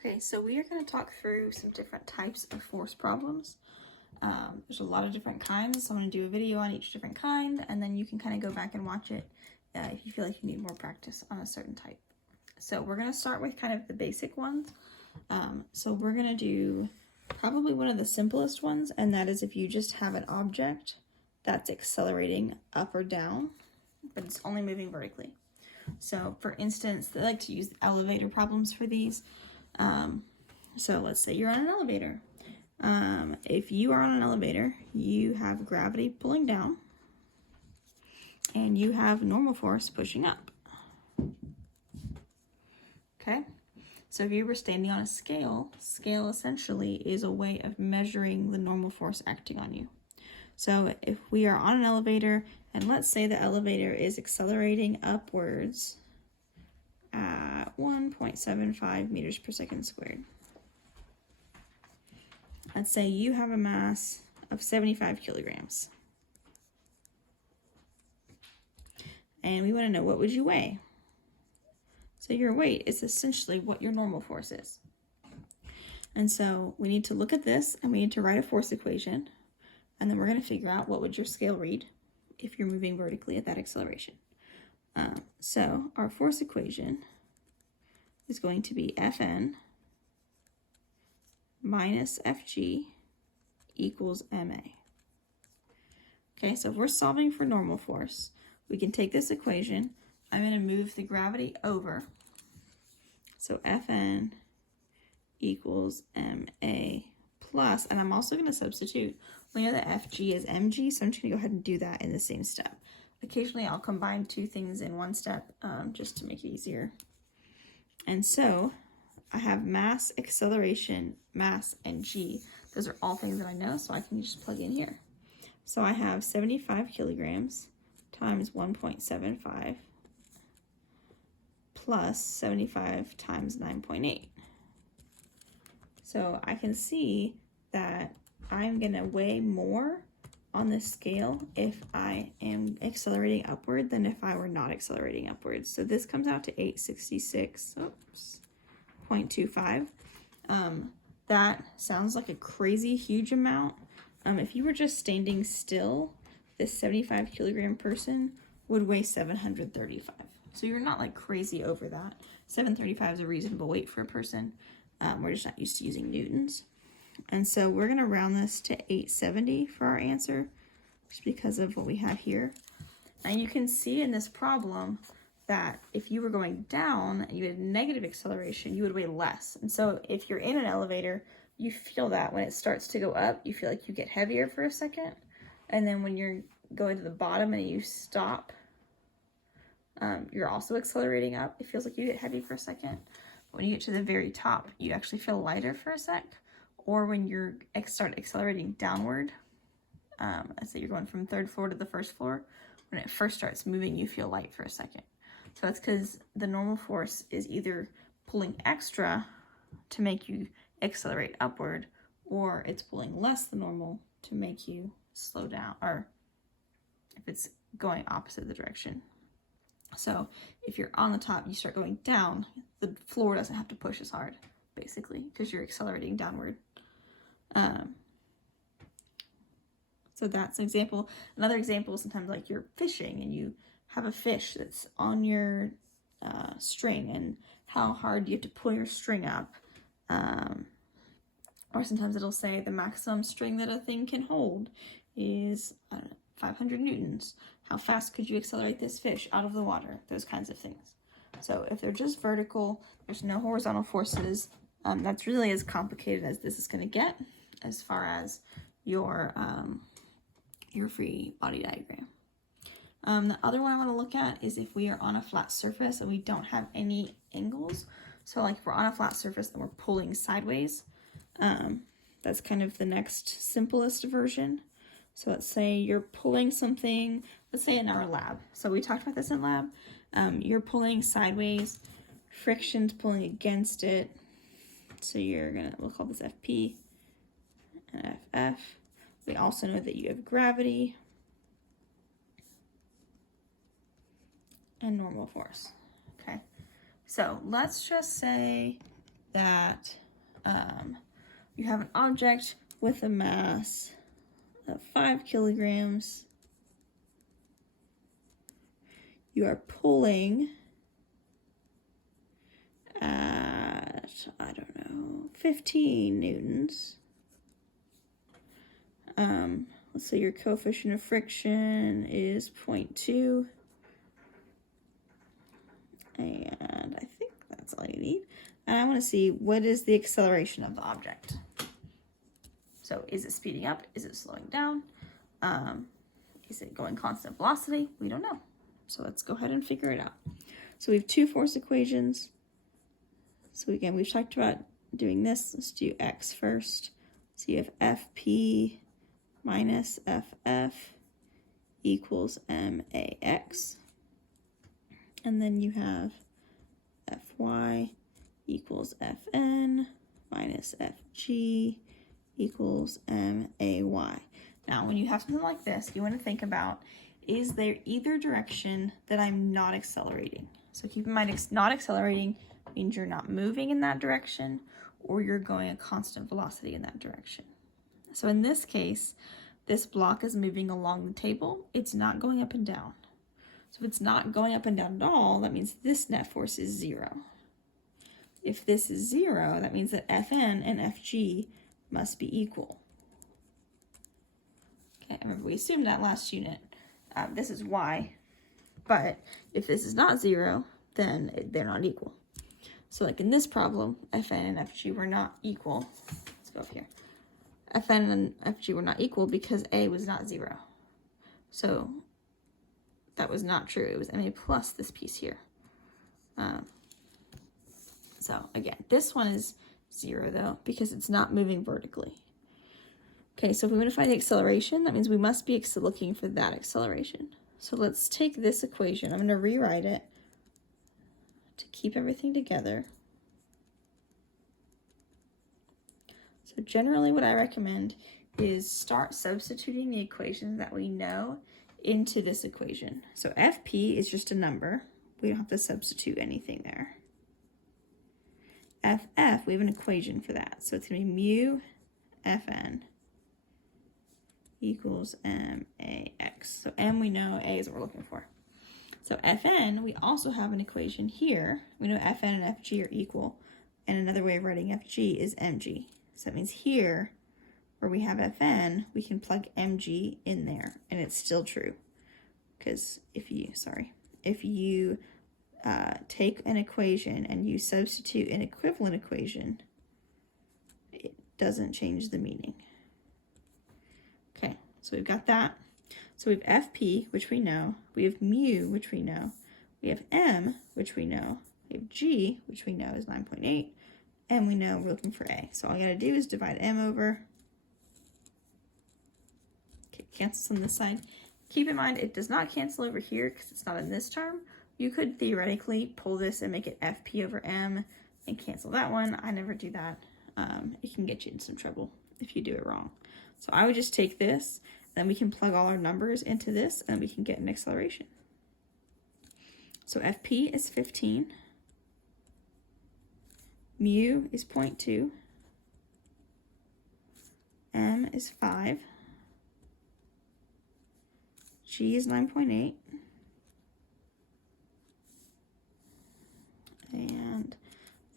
Okay, so we are going to talk through some different types of force problems. There's a lot of different kinds, so I'm going to do a video on each different kind, and then you can kind of go back and watch it if you feel like you need more practice on a certain type. So we're going to start with kind of the basic ones. So we're going to do probably one of the simplest ones, and that is if you just have an object that's accelerating up or down, but it's only moving vertically. So for instance, they like to use elevator problems for these. So let's say you're on an elevator. If you are on an elevator, you have gravity pulling down and you have normal force pushing up. Okay, so if you were standing on a scale essentially is a way of measuring the normal force acting on you. So if we are on an elevator, and let's say the elevator is accelerating upwards at 1.75 meters per second squared. Let's say you have a mass of 75 kilograms. And we want to know, what would you weigh? So your weight is essentially what your normal force is. And so we need to look at this and we need to write a force equation. And then we're going to figure out what would your scale read if you're moving vertically at that acceleration. So our force equation is going to be Fn minus Fg equals ma. Okay, so if we're solving for normal force, we can take this equation. I'm going to move the gravity over. So Fn equals ma plus, and I'm also going to substitute. We know that Fg is mg, so I'm just going to go ahead and do that in the same step. Occasionally I'll combine two things in one step just to make it easier. And so I have mass, acceleration, mass, and g. Those are all things that I know, so I can just plug in here. So I have 75 kilograms times 1.75 plus 75 times 9.8. So I can see that I'm going to weigh more on this scale if I am accelerating upward than if I were not accelerating upwards. So this comes out to 866.25. That sounds like a crazy huge amount. If you were just standing still, this 75 kilogram person would weigh 735. So you're not like crazy over that. 735 is a reasonable weight for a person. We're just not used to using newtons. And so we're going to round this to 870 for our answer, just because of what we have here. And you can see in this problem that if you were going down and you had negative acceleration, you would weigh less. And so if you're in an elevator, you feel that when it starts to go up, you feel like you get heavier for a second. And then when you're going to the bottom and you stop, you're also accelerating up. It feels like you get heavy for a second. When you get to the very top, you actually feel lighter for a sec. Or when you start accelerating downward, let's say you're going from third floor to the first floor, when it first starts moving, you feel light for a second. So that's because the normal force is either pulling extra to make you accelerate upward, or it's pulling less than normal to make you slow down, or if it's going opposite the direction. So if you're on the top, you start going down, the floor doesn't have to push as hard, basically, because you're accelerating downward. So that's an example. Another example is sometimes like you're fishing and you have a fish that's on your string, and how hard you have to pull your string up. Or sometimes it'll say the maximum string that a thing can hold is, I don't know, 500 newtons. How fast could you accelerate this fish out of the water? Those kinds of things. So if they're just vertical, there's no horizontal forces. That's really as complicated as this is going to get as far as your free body diagram. The other one I want to look at is if we are on a flat surface and we don't have any angles. So like if we're on a flat surface and we're pulling sideways, that's kind of the next simplest version. So let's say you're pulling something, let's say in our lab. So we talked about this in lab. You're pulling sideways, friction's pulling against it. So we'll call this FP and FF. We also know that you have gravity and normal force. Okay, so let's just say that that you have an object with a mass of 5 kilograms. You are pulling at, I don't know, 15 newtons. Let's say your coefficient of friction is 0.2. And I think that's all you need. And I want to see, what is the acceleration of the object? So is it speeding up? Is it slowing down? Is it going constant velocity? We don't know. So let's go ahead and figure it out. So we have two force equations. So again, we've talked about doing this. Let's do x first. So you have FP minus FF equals MAX. And then you have Fy equals Fn minus Fg equals MAY. Now, when you have something like this, you want to think about, is there either direction that I'm not accelerating? So keep in mind, not accelerating means you're not moving in that direction, or you're going a constant velocity in that direction. So in this case, this block is moving along the table. It's not going up and down. So if it's not going up and down at all, that means this net force is 0. If this is 0, that means that Fn and Fg must be equal. Okay, remember we assumed that last unit. This is y, but if this is not 0, then they're not equal. So like in this problem, Fn and Fg were not equal. Let's go up here. Fn and Fg were not equal because A was not 0. So that was not true. It was MA plus this piece here. So again, this one is 0 though, because it's not moving vertically. Okay, so if we want to find the acceleration, that means we must be looking for that acceleration. So let's take this equation. I'm going to rewrite it to keep everything together. So generally what I recommend is start substituting the equations that we know into this equation. So FP is just a number. We don't have to substitute anything there. FF, we have an equation for that. So it's going to be mu Fn equals MAX. So M, we know, A is what we're looking for. So Fn, we also have an equation here. We know Fn and Fg are equal. And another way of writing Fg is Mg. So that means here, where we have Fn, we can plug Mg in there, and it's still true. Because if you take an equation and you substitute an equivalent equation, it doesn't change the meaning. Okay, so we've got that. So we have Fp, which we know. We have mu, which we know. We have M, which we know. We have G, which we know is 9.8. And we know we're looking for A. So all you gotta do is divide M over. Okay, cancels on this side. Keep in mind, it does not cancel over here because it's not in this term. You could theoretically pull this and make it Fp over M and cancel that one. I never do that. It can get you in some trouble if you do it wrong. So I would just take this, then we can plug all our numbers into this, and we can get an acceleration. So Fp is 15. Mu is 0.2. M is 5. G is 9.8. And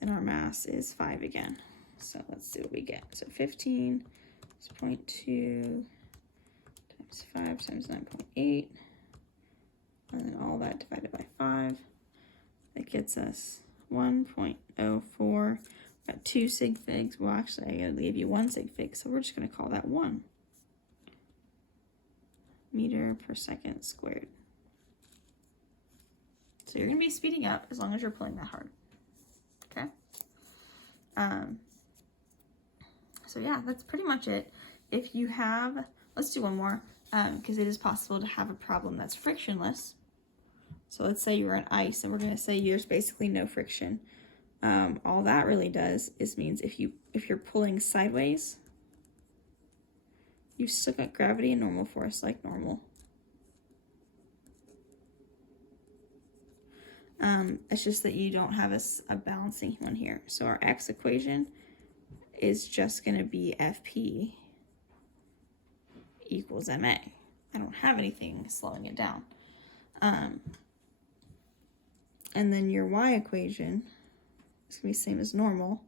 then our mass is 5 again. So let's see what we get. So 15 is 0.2 times 5 times 9.8. And then all that divided by 5. That gets us 1.04. Got 2 sig figs. Well, actually, I gotta leave you 1 sig fig, so we're just gonna call that 1 meter per second squared. So you're gonna be speeding up as long as you're pulling that hard. Okay. So yeah, that's pretty much it. If you have, let's do one more, because it is possible to have a problem that's frictionless. So let's say you're on ice, and we're gonna say there's basically no friction. All that really does is means if you're pulling sideways, you've still got gravity and normal force like normal. It's just that you don't have a balancing one here. So our x equation is just going to be FP equals MA. I don't have anything slowing it down. And then your y equation is going to be the same as normal.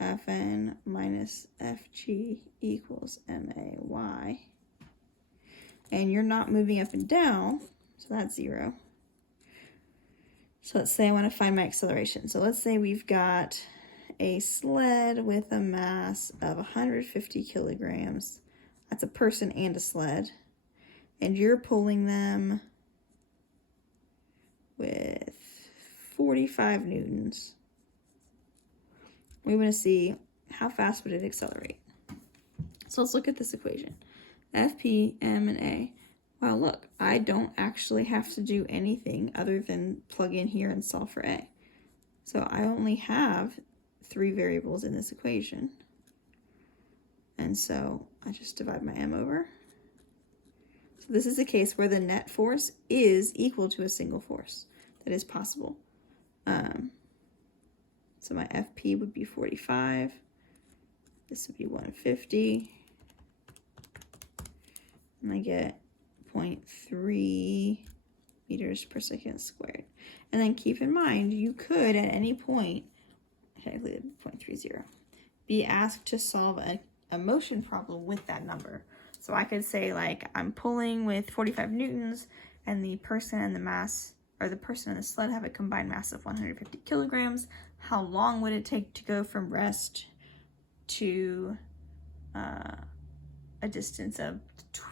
Fn minus Fg equals MAY. And you're not moving up and down, so that's 0. So let's say I want to find my acceleration. So let's say we've got a sled with a mass of 150 kilograms. That's a person and a sled. And you're pulling them with 45 newtons. We want to see how fast would it accelerate. So let's look at this equation. FP, M, and A. Wow, look, I don't actually have to do anything other than plug in here and solve for A. So I only have 3 variables in this equation. And so I just divide my M over. So this is a case where the net force is equal to a single force. That is possible. So my FP would be 45. This would be 150. And I get 0.3 meters per second squared. And then keep in mind, you could at any point, technically 0.30, be asked to solve a motion problem with that number. So I could say, like, I'm pulling with 45 newtons and the person and the mass, or the person and the sled have a combined mass of 150 kilograms. How long would it take to go from rest to a distance of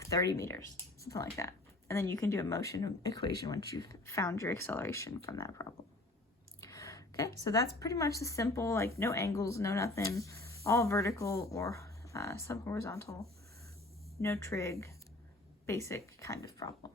30 meters, something like that. And then you can do a motion equation once you've found your acceleration from that problem. Okay, so that's pretty much the simple, like no angles, no nothing, all vertical or sub-horizontal, no trig, basic kind of problem.